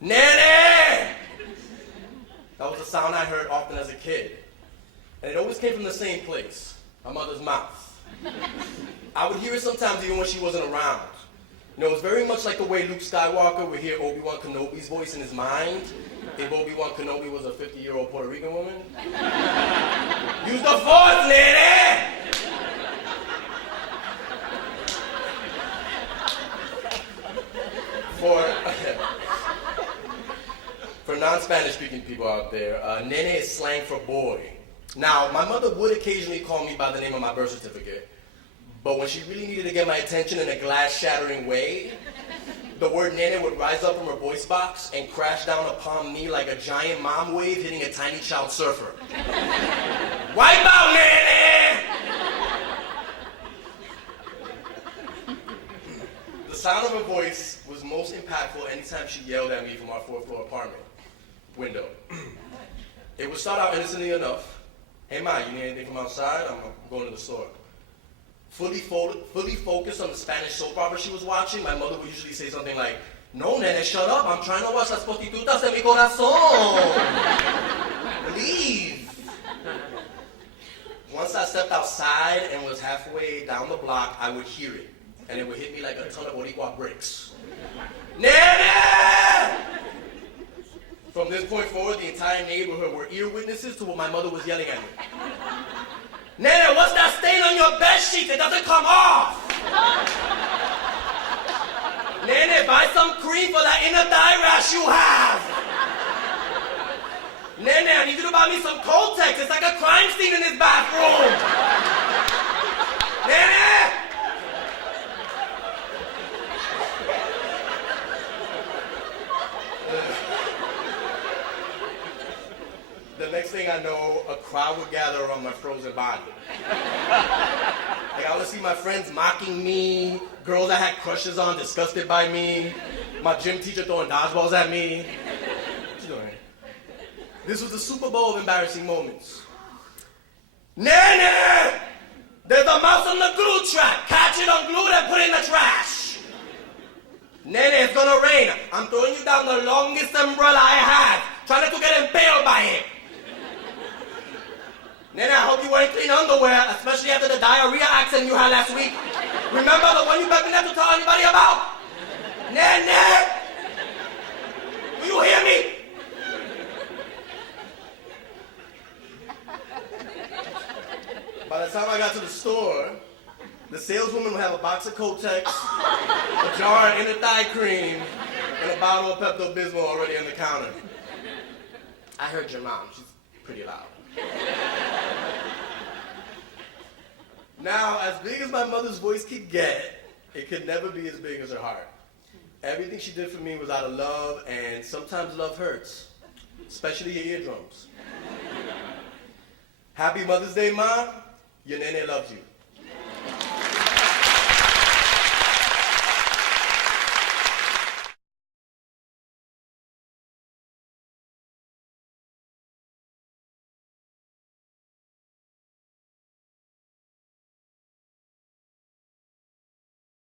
Nene! That was a sound I heard often as a kid. And it always came from the same place, my mother's mouth. I would hear it sometimes even when she wasn't around. You know, it was very much like the way Luke Skywalker would hear Obi-Wan Kenobi's voice in his mind if Obi-Wan Kenobi was a 50-year-old Puerto Rican woman. Use the force, Nene! For non-Spanish speaking people out there, Nene is slang for boy. Now, my mother would occasionally call me by the name of my birth certificate, but when she really needed to get my attention in a glass-shattering way, the word Nene would rise up from her voice box and crash down upon me like a giant mom wave hitting a tiny child surfer. Wipe out, Nene! The sound of her voice was most impactful anytime she yelled at me from our fourth-floor apartment window. It would start out innocently enough. Hey, Ma, you need anything from outside? I'm going to the store. Fully focused on the Spanish soap opera she was watching, my mother would usually say something like, "No, Nene, shut up. I'm trying to watch Las Prostitutas de mi Corazón. Leave." Once I stepped outside and was halfway down the block, I would hear it, and it would hit me like a ton of Boricua bricks. Nene! From this point forward, the entire neighborhood were ear witnesses to what my mother was yelling at me. Nene, what's that stain on your bed sheet? It doesn't come off. Nene, buy some cream for that inner thigh rash you have. Nene, I need you to buy me some Kotex. It's like a crime scene in this bathroom. Nene! The next thing I know, a crowd would gather around my frozen body. Like, I would see my friends mocking me, girls I had crushes on disgusted by me, my gym teacher throwing dodgeballs at me. What you doing? This was the Super Bowl of embarrassing moments. Nene! There's a mouse on the glue trap. Catch it, unglued, and put it in the trash. Nene, it's gonna rain. I'm throwing you down the longest umbrella I have, trying to get impaled by it. Nene, I hope you're wearing clean underwear, especially after the diarrhea accident you had last week. Remember the one you begged me not to tell anybody about? Nene! Do you hear me? By the time I got to the store, the saleswoman would have a box of Kotex, a jar of inner thigh cream, and a bottle of Pepto-Bismol already on the counter. I heard your mom. She's pretty loud. Now, as big as my mother's voice could get, it could never be as big as her heart. Everything she did for me was out of love, and sometimes love hurts, especially your eardrums. Happy Mother's Day, Ma. Your Nene loves you.